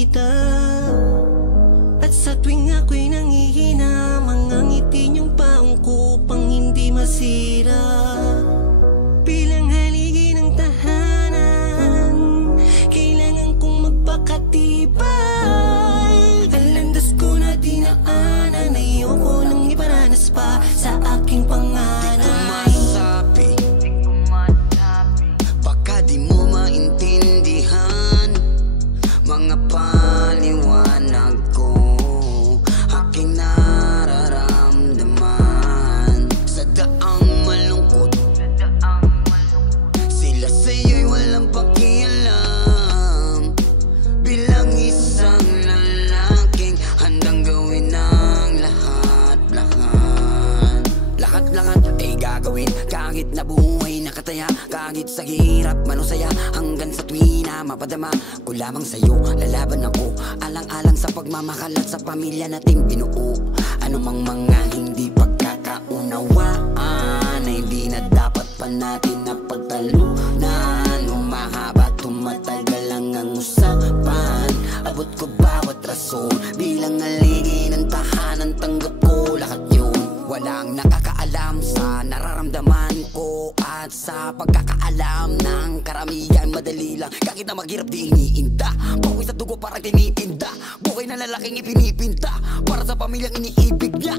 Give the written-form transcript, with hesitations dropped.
nakikita. At sa tuwing ako'y nangihina, mga ngiti niyong paong ko pang hindi masira. Bilang haligi ng tahanan, kailangan kong magpakatibay. Ang landas ko na dinaanan, ayoko nang iparanas pa sa aking panganay. Di ko masabi, baka di mo maintindihan mga paliwanag ko, aking nararamdaman. Sa daang malungkot, sila sa'yo'y walang pakialam. Bilang isang lalaking handang gawin ang lahat-lahat. Lahat-lahat ay gagawin kahit na buhay nakataya, kahit sa hirap manusaya, hanggang sa tuwi na mapadama ko lamang sa'yo. Lalaban ako alang-alang sa pagmamahal at sa pamilya nating binuo. Anumang mga hindi pagkakaunawaan ay di na dapat pa natin na pagtalunan. Humahaba, tumatagal lang ang usapan, abot ko bawat rason. Bilang haligi ng tahanan, tanggap ko lahat yun. Walang nakakaalam sa nararamdaman ko at sa pagkakaalam ng karamihan. Madali lang, kahit na maghirap di iniinda. Bawi sa dugo parang tinitinda, buhay na lalaking ipinipinta para sa pamilyang iniibig niya.